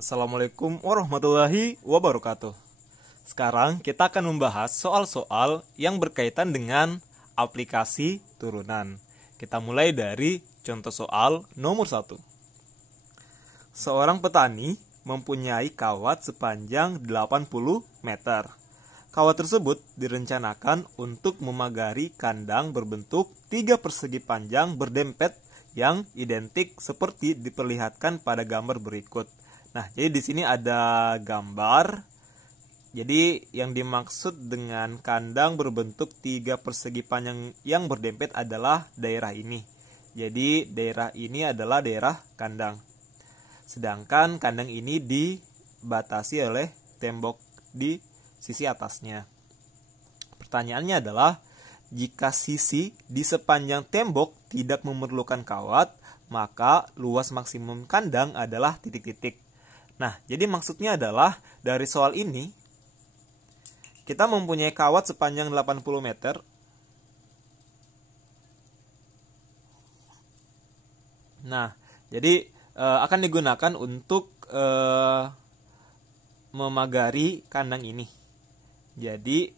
Assalamualaikum warahmatullahi wabarakatuh. Sekarang kita akan membahas soal-soal yang berkaitan dengan aplikasi turunan. Kita mulai dari contoh soal nomor 1. Seorang petani mempunyai kawat sepanjang 80 meter. Kawat tersebut direncanakan untuk memagari kandang berbentuk 3 persegi panjang berdempet yang identik seperti diperlihatkan pada gambar berikut. Nah, jadi di sini ada gambar. Jadi yang dimaksud dengan kandang berbentuk 3 persegi panjang yang berdempet adalah daerah ini. Jadi daerah ini adalah daerah kandang. Sedangkan kandang ini dibatasi oleh tembok di sisi atasnya. Pertanyaannya adalah, jika sisi di sepanjang tembok tidak memerlukan kawat, maka luas maksimum kandang adalah titik-titik. Nah, jadi maksudnya adalah dari soal ini kita mempunyai kawat sepanjang 80 meter. Nah, jadi akan digunakan untuk memagari kandang ini. Jadi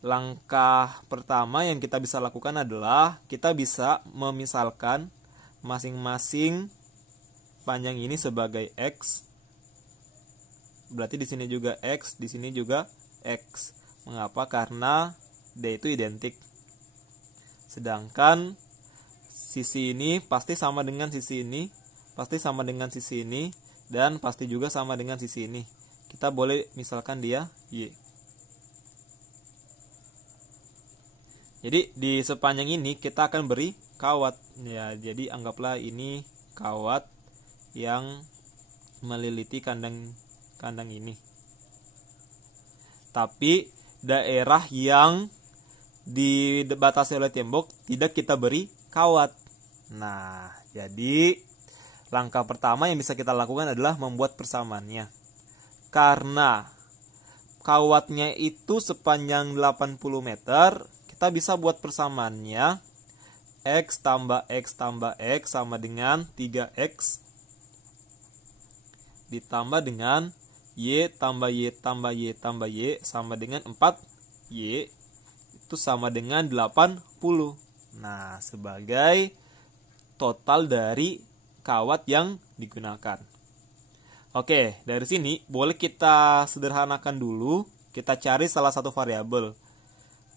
langkah pertama yang kita bisa lakukan adalah kita bisa memisalkan masing-masing panjang ini sebagai X. Berarti di sini juga X, di sini juga X. Mengapa? Karena D itu identik. Sedangkan sisi ini pasti sama dengan sisi ini, pasti sama dengan sisi ini, dan pasti juga sama dengan sisi ini. Kita boleh misalkan dia Y. Jadi di sepanjang ini kita akan beri kawat. Ya, jadi anggaplah ini kawat yang meliliti kandang ini. Tapi daerah yang dibatasi oleh tembok tidak kita beri kawat. Nah, jadi langkah pertama yang bisa kita lakukan adalah membuat persamaannya. Karena kawatnya itu sepanjang 80 meter, kita bisa buat persamaannya. X tambah X tambah X sama dengan 3X ditambah dengan Y tambah Y tambah Y tambah Y sama dengan 4Y, itu sama dengan 80. Nah, sebagai total dari kawat yang digunakan. Oke, dari sini boleh kita sederhanakan dulu. Kita cari salah satu variabel.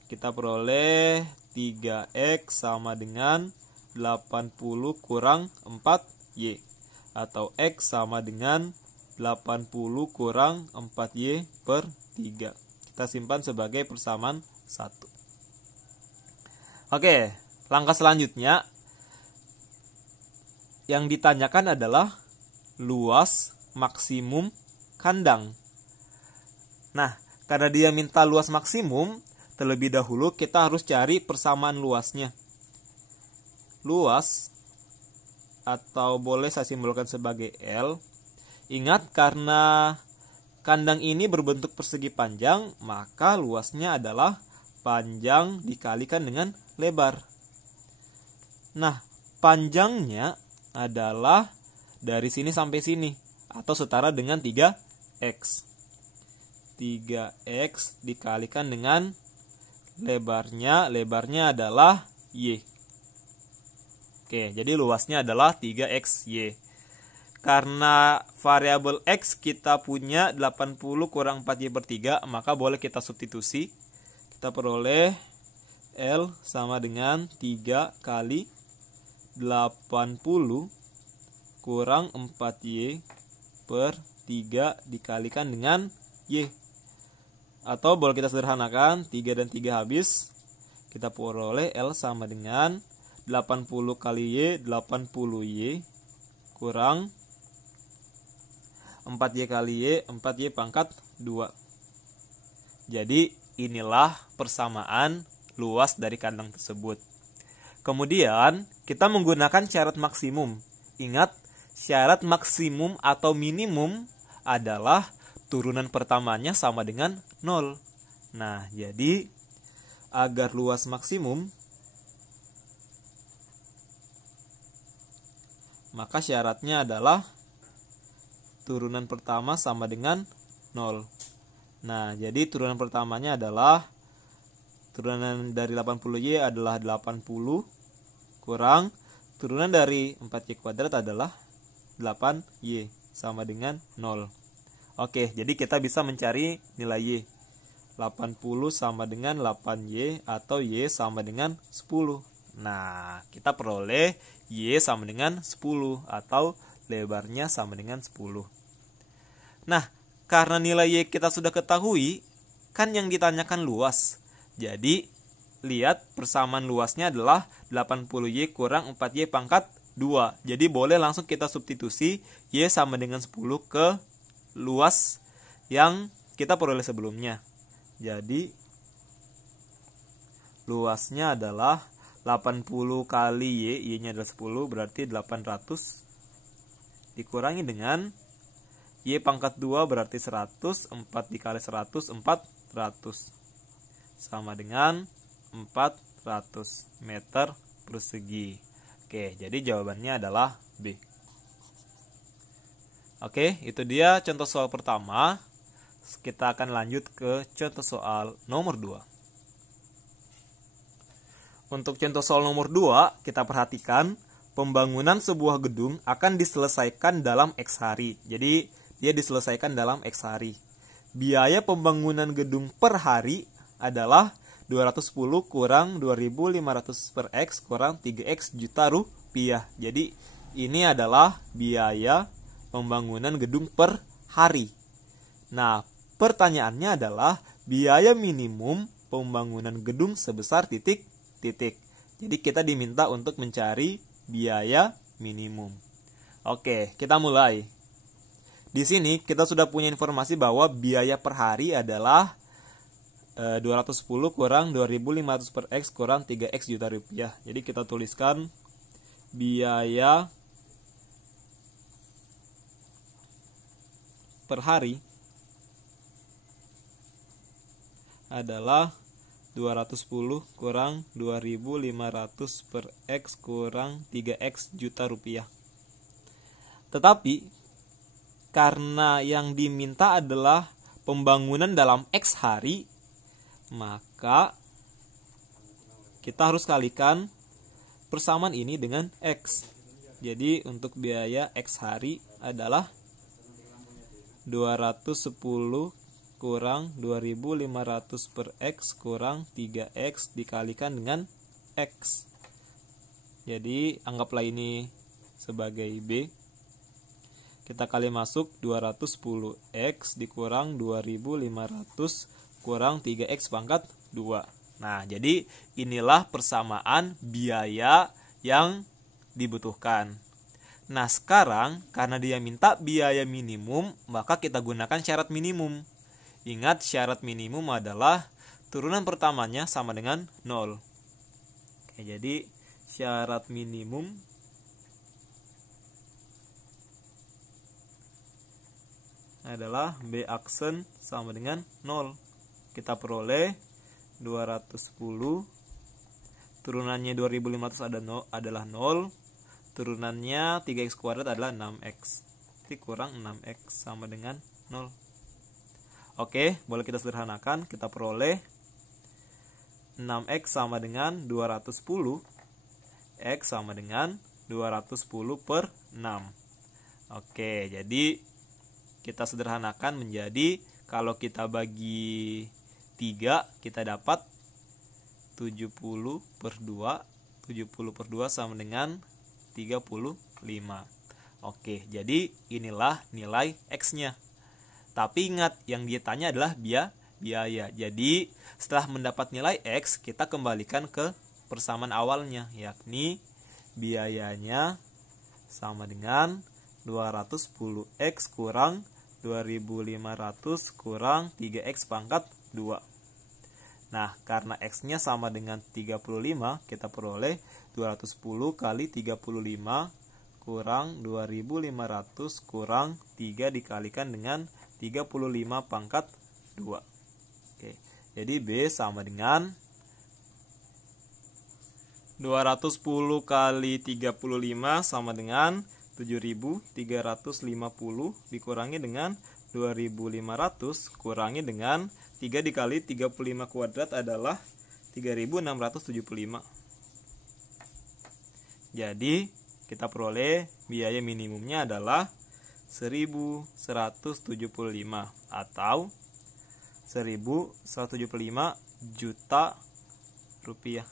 Kita peroleh 3X sama dengan 80 kurang 4Y. Atau X sama dengan 80 kurang 4Y per 3. Kita simpan sebagai persamaan 1. Oke, langkah selanjutnya yang ditanyakan adalah luas maksimum kandang. Nah, karena dia minta luas maksimum, terlebih dahulu kita harus cari persamaan luasnya. Luas, atau boleh saya simbolkan sebagai L. Ingat, karena kandang ini berbentuk persegi panjang, maka luasnya adalah panjang dikalikan dengan lebar. Nah, panjangnya adalah dari sini sampai sini, atau setara dengan 3X. 3X dikalikan dengan lebarnya adalah Y. Oke, jadi luasnya adalah 3XY. Karena variabel X kita punya 80 kurang 4Y per 3, maka boleh kita substitusi. Kita peroleh L sama dengan 3 kali 80 kurang 4Y per 3 dikalikan dengan Y. Atau boleh kita sederhanakan, 3 dan 3 habis. Kita peroleh L sama dengan 80 kali Y, 80Y kurang 4Y kali Y, 4Y pangkat 2. Jadi inilah persamaan luas dari kandang tersebut. Kemudian kita menggunakan syarat maksimum. Ingat, syarat maksimum atau minimum adalah turunan pertamanya sama dengan 0. Nah, jadi agar luas maksimum, maka syaratnya adalah turunan pertama sama dengan 0. Nah, jadi turunan pertamanya adalah turunan dari 80Y adalah 80 kurang turunan dari 4Y kuadrat adalah 8Y sama dengan 0. Oke, jadi kita bisa mencari nilai Y. 80 sama dengan 8Y atau Y sama dengan 10. Nah, kita peroleh Y sama dengan 10 atau lebarnya sama dengan 10. Nah, karena nilai Y kita sudah ketahui, kan yang ditanyakan luas. Jadi, lihat persamaan luasnya adalah 80Y kurang 4Y pangkat 2. Jadi, boleh langsung kita substitusi Y sama dengan 10 ke luas yang kita peroleh sebelumnya. Jadi, luasnya adalah 80 kali Y-nya adalah 10, berarti 800 dikurangi dengan Y pangkat 2 berarti 100, 4 dikali 100, 400. Sama dengan 400 meter persegi. Oke, jadi jawabannya adalah B. Oke, itu dia contoh soal pertama. Kita akan lanjut ke contoh soal nomor 2. Untuk contoh soal nomor 2, kita perhatikan pembangunan sebuah gedung akan diselesaikan dalam X hari. Jadi, dia diselesaikan dalam X hari. Biaya pembangunan gedung per hari adalah 210 kurang 2.500 per X kurang 3X juta rupiah. Jadi, ini adalah biaya pembangunan gedung per hari. Nah, pertanyaannya adalah biaya minimum pembangunan gedung sebesar titik. Jadi kita diminta untuk mencari biaya minimum. Oke, kita mulai. Di sini kita sudah punya informasi bahwa biaya per hari adalah 210 kurang 2.500 per X kurang 3X juta rupiah. Jadi kita tuliskan biaya per hari adalah 210 kurang 2.500 per X kurang 3X juta rupiah. Tetapi karena yang diminta adalah pembangunan dalam X hari, maka kita harus kalikan persamaan ini dengan X. Jadi untuk biaya X hari adalah 210 kurang 2.500 per X kurang 3X dikalikan dengan X. Jadi anggaplah ini sebagai B. Kita kali masuk 210X dikurang 2.500 kurang 3X pangkat 2. Nah, jadi inilah persamaan biaya yang dibutuhkan. Nah, sekarang karena dia minta biaya minimum, maka kita gunakan syarat minimum. Ingat, syarat minimum adalah turunan pertamanya sama dengan 0. Oke, jadi syarat minimum adalah B aksen sama dengan 0. Kita peroleh 210, turunannya 2.500 adalah 0, turunannya 3X kuadrat adalah 6X. Kurang 6X sama dengan 0. Oke, boleh kita sederhanakan. Kita peroleh 6X sama dengan 210. X sama dengan 210 per 6. Oke, jadi kita sederhanakan menjadi kalau kita bagi 3, kita dapat 70 per 2. 70 per 2 sama dengan 35. Oke, jadi inilah nilai X-nya. Tapi ingat, yang ditanya adalah biaya. Jadi setelah mendapat nilai X, kita kembalikan ke persamaan awalnya, yakni biayanya sama dengan 210X kurang 2.500 kurang 3X pangkat 2. Nah, karena X-nya sama dengan 35, kita peroleh 210 kali 35 kurang 2.500 kurang 3 dikalikan dengan 35 pangkat 2. Oke, jadi B sama dengan 210 kali 35 sama dengan 7.350 dikurangi dengan 2.500 kurangi dengan 3 dikali 35 kuadrat adalah 3.675. Jadi kita peroleh biaya minimumnya adalah 1.175 atau 1.175 juta rupiah.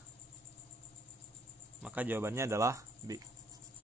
Maka jawabannya adalah B.